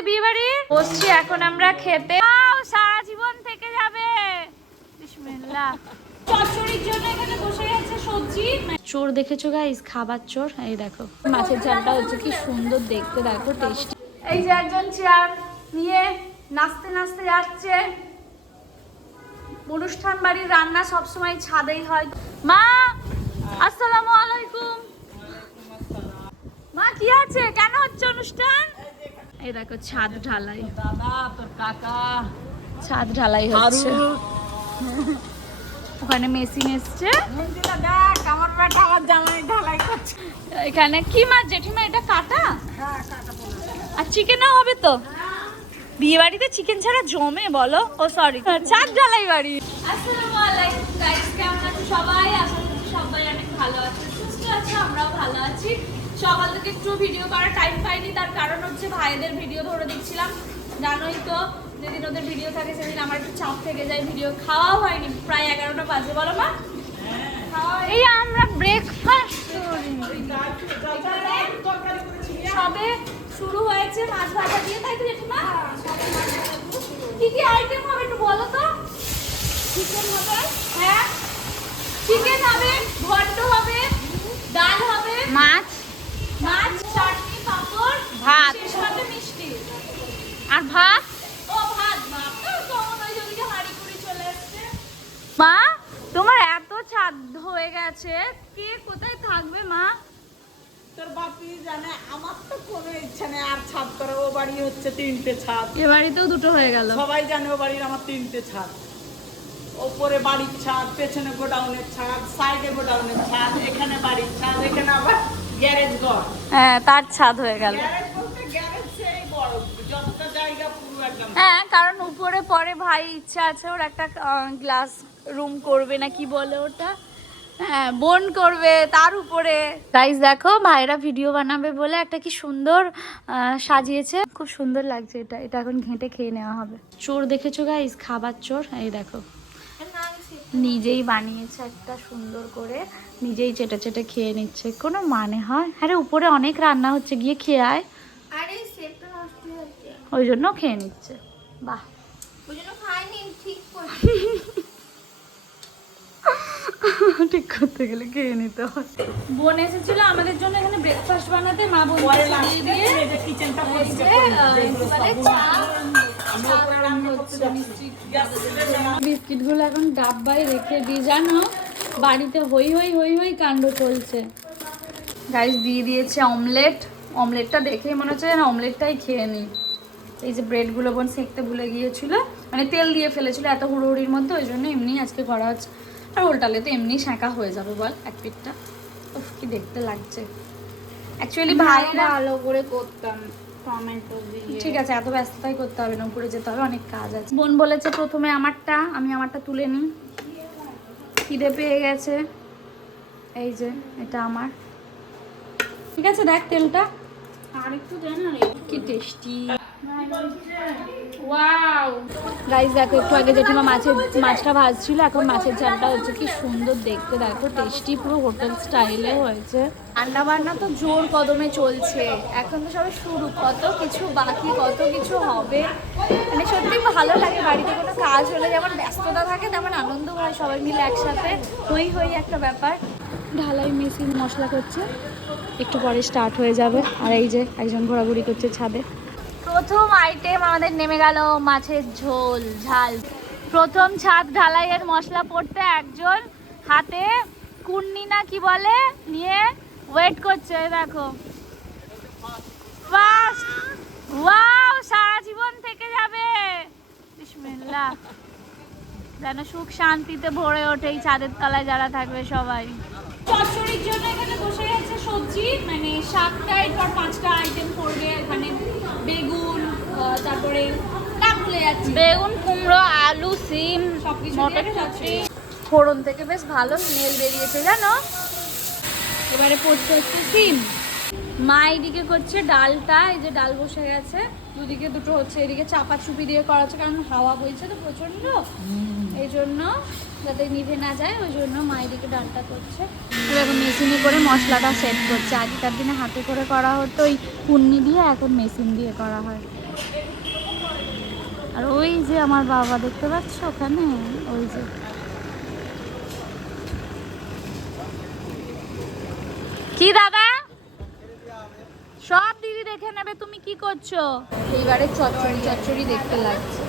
আমাদের বিয়ে বাড়ি বসছি, এখন আমরা খেতে। সারা জীবন থেকে যাবে। চোর দেখেছ গাইস খাবার চোর? এই দেখো, মাছের ঝালটা হচ্ছে কি সুন্দর দেখতে, দেখো এই যে একজন চেয়ার নিয়ে নাচতে নাচতে যাচ্ছে। অনুষ্ঠান বাড়ির রান্না সবসময় ছাদেই হয়। মা, আসসালামু আলাইকুম। মা, কি আছে? কেন হচ্ছে অনুষ্ঠান? এই দেখো ছাদ ঢালাই। দাদা তোর কাকা। ছাদ ঢালাই হচ্ছে। ওখানে মেশিন এসছে। এখানে কি মাছ জেঠিমা এটা কাটা? হ্যাঁ আর চিকেনও হবে তো? বিয়ে বাড়িতে চিকেন ছাড়া জমে বলো? ও সরি চার ঢালাই বাড়ি। আসসালামু আলাইকুম গাইস কেমন আছো সবাই? করছি সবাই অনেক ভালো আছে সুস্থ আছে আমরাও ভালো আছি। সকাল থেকে একটু ভিডিও করার টাইম পাইনি তার কারণ হচ্ছে ভাইদের ভিডিও ধরে দেখছিলাম। জানোই তো যেদিন ওদের ভিডিও থাকে সেদিন আমার একটু চাপ থেকে যায় ভিডিও খাওয়াও হয়নি প্রায় এগারোটা বাজে বলো মা। এই আমরা ব্রেকফাস্ট সবে শুরু হয়েছে মাছ ভাজা দিয়ে তাই তো জেঠিমা? কি কি আইটেম হবে একটু বলো তো? চিকেন হবে। হ্যাঁ? চিকেন হবে ঘন্ট হবে ডাল হবে মাছ মাছ চাটনি পাপড় ভাত। শেষ হবে মিষ্টি। আর ভাত? ও ভাত ভাত তো কমন ওই যে ওদিকে হাঁড়ি চলে আসছে। মা তোমার এত ছাদ হয়ে গেছে। কে কোথায় থাকবে মা? তোর বাপি জানে? আমার তো কোনো ইচ্ছা নেই আর ছাদ করে ও বাড়ি হচ্ছে তিনটে ছাদ। এ বাড়িতেও দুটো হয়ে গেল। সবাই জানে ও বাড়ির আমার তিনটে ছাদ। ওপরে বাড়ির ছাদ পেছনে গোডাউনের ছাদ সাইডে গোডাউনের ছাদ এখানে বাড়ির ছাদ এখানে আবার গ্যারেজ ঘর। হ্যাঁ তার ছাদ হয়ে গেল। হ্যাঁ কারণ উপরে পরে ভাই ইচ্ছা আছে ওর একটা গ্লাস রুম করবে না কি বলে ওটা? হ্যাঁ বোন করবে তার উপরে। গাইস দেখো ভাইরা ভিডিও বানাবে বলে একটা কি সুন্দর সাজিয়েছে। খুব সুন্দর লাগছে এটা এটা এখন ঘেঁটে খেয়ে নেওয়া হবে। চোর দেখেছ গাইস খাবার চোর? এই দেখো। নিজেই বানিয়েছে একটা সুন্দর করে নিজেই চেটে চেটে খেয়ে নিচ্ছে। কোনো মানে হয়? আরে উপরে অনেক রান্না হচ্ছে গিয়ে খেয়ে আয়। আরে সেটা নষ্ট হচ্ছে ওই জন্য খেয়ে নিচ্ছে। বাহ। ওই জন্য খাইনি ঠিক করছি। ঠিক করতে গেলে খেয়ে নিতে হয় বোন এসেছিল আমাদের জন্য এখানে ব্রেকফাস্ট বানাতে মা বোন দিয়ে কিচেনটা সিলিন্ডার বিস্কিটগুলো এখন ডাব্বায় রেখে দিই জানো? বাড়িতে হই হই হই হই কাণ্ড চলছে। গাইস দিয়ে দিয়েছে অমলেট। অমলেটটা দেখেই মনে হচ্ছে না অমলেটটাই খেয়ে নিই। এই যে ব্রেডগুলো বোন সেঁকতে ভুলে গিয়েছিল মানে তেল দিয়ে ফেলেছিল এত হুড়োহুড়ির মধ্যে ওই জন্য এমনি আজকে করা হচ্ছে। আর উল্টালে তো এমনি শাঁকা হয়ে যাবে বল এক পিঠটা। উফ কি দেখতে লাগছে। অ্যাকচুয়ালি ভাইরা ভালো করে করতাম। ঠিক আছে এত ব্যস্ততাই করতে হবে না উপরে যেতে হবে অনেক কাজ আছে। বোন বলেছে প্রথমে আমারটা আমি আমারটা তুলে নিই। খিদে পেয়ে গেছে। এই যে এটা আমার। ঠিক আছে দেখ তেলটা। আর একটু দেন আর কি টেস্টি। গাইস দেখো একটু আগে জেঠিমা মাছের মাছটা ভাজছিল এখন মাছের ঝালটা হচ্ছে কি সুন্দর দেখতে দেখো টেস্টি পুরো হোটেল স্টাইলে হয়েছে। রান্না বান্না তো জোর কদমে চলছে। এখন তো সবে শুরু কত কিছু বাকি কত কিছু হবে? মানে সত্যি ভালো লাগে বাড়িতে কোনো কাজ হলে যেমন ব্যস্ততা থাকে তেমন আনন্দ হয় সবাই মিলে একসাথে। হই হই একটা ব্যাপার। ঢালাই মেশিন মশলা করছে একটু পরে স্টার্ট হয়ে যাবে। আর এই যে একজন ঘোরাঘুরি করছে ছাদে। প্রথম আইটেম আমাদের নেমে গেল মাছের ঝোল, ঝাল। প্রথম ছাদ ঢালাইয়ের মশলা পড়তে একজন হাতে কুন্নি না কি বলে নিয়ে ওয়েট করছে দেখো। ফাস্ট ওয়াও সারা জীবন থেকে যাবে। যেন সুখ শান্তিতে ভরে ওঠে এই চাঁদের তলায় যারা থাকবে সবাই। চচ্চড়ির জন্য এখানে বসে আছে সবজি মানে সাতটা এরপর পাঁচটা আইটেম পড়বে এখানে। বেগুন তারপরে নাম ভুলে যাচ্ছি। বেগুন কুমড়ো আলু সিম মটরশুঁটি। ফোড়ন থেকে বেশ ভালো স্মেল বেরিয়েছে জানো? এবারে পড়তে হচ্ছে সিম। মা এইদিকে করছে ডালটা এই যে ডাল বসে গেছে। দুদিকে দুটো হচ্ছে এদিকে চাপা চুপি দিয়ে করা হচ্ছে কারণ হাওয়া বইছে তো প্রচণ্ড এই জন্য যাতে নিভে না যায় ওই জন্য মা এদিকে ডালটা করছে। এখন মেশিনে করে মশলাটা সেট করছে। আগেকার দিনে হাতে করে করা হতো ওই কুন্নি দিয়ে এখন মেশিন দিয়ে করা হয়। আর ওই যে আমার বাবা দেখতে পাচ্ছ ওখানে? ওই যে। কি দিদি? দেখে নেবে তুমি কি করছ? এইবারে চচ্চড়ি চচ্চড়ি দেখতে লাগছে।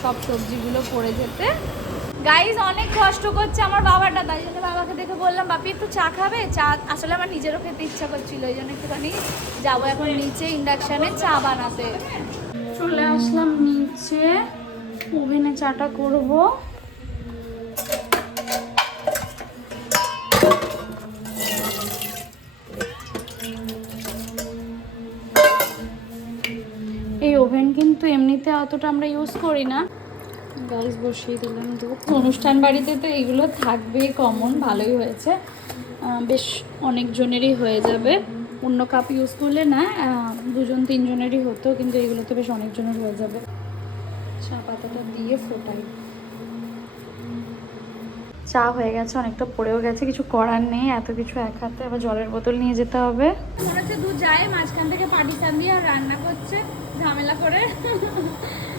সব সবজিগুলো পড়ে যেতে। গাইজ অনেক কষ্ট করছে আমার বাবাটা তাই জন্য বাবাকে দেখে বললাম বাপি একটু চা খাবে? চা আসলে আমার নিজেরও খেতে ইচ্ছা করছিল ওই জন্য একটুখানি যাব এখন নিচে ইন্ডাকশানে চা বানাতে। চলে আসলাম নিচে। ওভেনে চাটা করব। কিন্তু এমনিতে অতটা আমরা ইউজ করি না। গাইস বসিয়ে দিলাম দুধ। অনুষ্ঠান বাড়িতে তো এগুলো থাকবে কমন ভালোই হয়েছে। বেশ অনেকজনেরই হয়ে যাবে। অন্য কাপ ইউজ করলে না দুজন তিনজনেরই হতো, কিন্তু এগুলো তো বেশ অনেকজনের হয়ে যাবে। চা পাতাটা দিয়ে ফোটাই। চা হয়ে গেছে, অনেকটা পড়েও গেছে, কিছু করার নেই, এত কিছু এক হাতে আবার জলের বোতল নিয়ে যেতে হবে। যায়, মাঝখান থেকে পাটিসান দিয়ে আর রান্না করছে, ঝামেলা করে।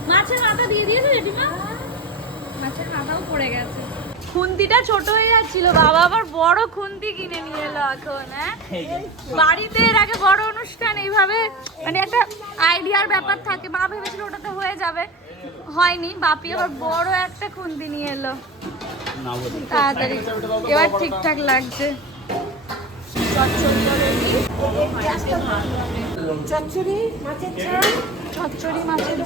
মাছের মাথা দিয়ে দিয়েছে মাছের মাথাও পড়ে গেছে। খুন্তিটা ছোট হয়ে যাচ্ছিল, বাবা আবার বড় খুন্তি কিনে নিয়ে এলো এখন হ্যাঁ? বাড়িতে এর আগে বড় অনুষ্ঠান, এইভাবে মানে একটা আইডিয়ার ব্যাপার থাকে, মা ভেবেছিল ওটাতে হয়ে যাবে। হয়নি, বাপি আবার বড় একটা খুন্তি নিয়ে এলো। তাড়াতাড়ি। এবার ঠিকঠাক লাগছে। চচ্চড়ি চচ্চড়ি, মাছের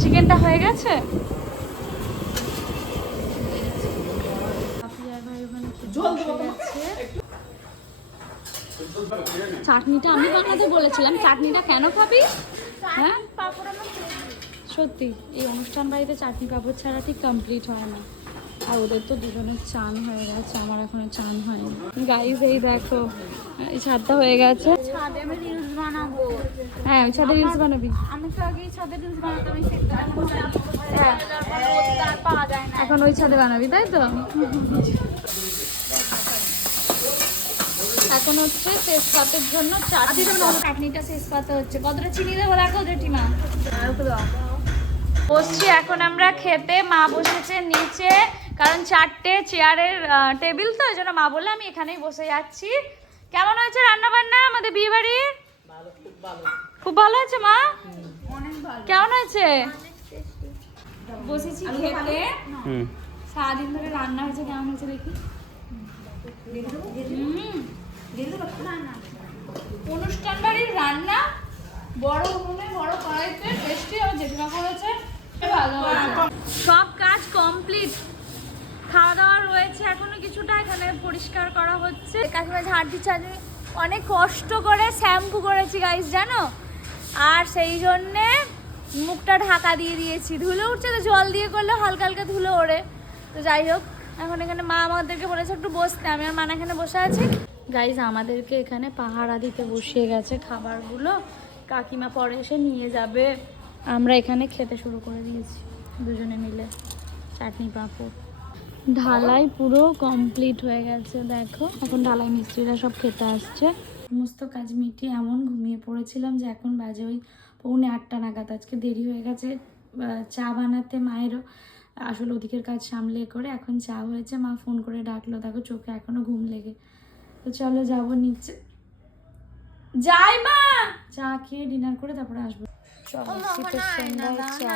চিকেনটা হয়ে গেছে? চাটনিটা আমি বানাতে বলেছিলাম। চাটনিটা কেন খাবি? হ্যাঁ? সত্যি এই অনুষ্ঠান বাড়িতে চাটনি পাপড় ছাড়া ঠিক কমপ্লিট হয় না। আর ওদের তো দুজনের চান হয়ে গেছে আমার এখনও চান হয়নি। গাইজ এই দেখো এই ছাদটা হয়ে গেছে। ছাদে আমি রিলস বানাবো। হ্যাঁ ওই ছাদে রিলস বানাবি। আমি তো আগেই ছাদে রিলস বানাতাম হ্যাঁ পাওয়া যায় না। এখন ওই ছাদে বানাবি তাই তো? এখন হচ্ছে তেজপাতের জন্য চাটনি। চাটনিটা তেজপাতা হচ্ছে। কতটা চিনি দেবো? দেখো জেঠিমা। বসছি এখন আমরা খেতে। মা বসেছে নিচে কারণ চারটে চেয়ারের টেবিল তো ওই জন্য মা বললে আমি এখানেই বসে যাচ্ছি। কেমন হয়েছে রান্না বান্না আমাদের বিয়ে বাড়ির খুব ভালো হয়েছে মা? কেমন হয়েছে? বসেছি খেতে। সারাদিন ধরে রান্না হয়েছে কেমন হয়েছে দেখি। অনুষ্ঠান বাড়ির রান্না বড় উনুনে বড় কড়াইতে টেস্টি আর জেঠিমা করেছে হয়েছে। সব কাজ কমপ্লিট। খাওয়া দাওয়া রয়েছে, এখনও কিছুটা এখানে পরিষ্কার করা হচ্ছে। কাকিমা ঝাড় দিচ্ছে অনেক কষ্ট করে শ্যাম্পু করেছি গাইস জানো? আর সেই জন্যে মুখটা ঢাকা দিয়ে দিয়েছি। ধুলো উঠছে তো, জল দিয়ে করলে হালকা হালকা ধুলো ওড়ে। তো যাই হোক, এখন এখানে মা আমাদেরকে বলেছে একটু বসতে, আমি আর মান এখানে বসে আছি। গাইজ আমাদেরকে এখানে পাহারা দিতে বসিয়ে গেছে খাবারগুলো। কাকিমা পরে এসে নিয়ে যাবে। আমরা এখানে খেতে শুরু করে দিয়েছি। দুজনে মিলে চাটনি পাঁপড়। ঢালাই পুরো কমপ্লিট হয়ে গেছে, দেখো। এখন ঢালাই মিস্ত্রিরা সব খেতে আসছে। সমস্ত কাজ মিটিয়ে এমন ঘুমিয়ে পড়েছিলাম যে এখন বাজে ওই পৌনে আটটা নাগাদ। আজকে দেরি হয়ে গেছে চা বানাতে মায়েরও আসলে ওদিকের কাজ সামলে করে এখন চা হয়েছে। মা ফোন করে ডাকলো, দেখো চোখে এখনও ঘুম লেগে। তো চলো যাব নিচে। যাই মা! চা খেয়ে ডিনার করে তারপরে আসব। চলো শীতের সন্ধ্যায় চা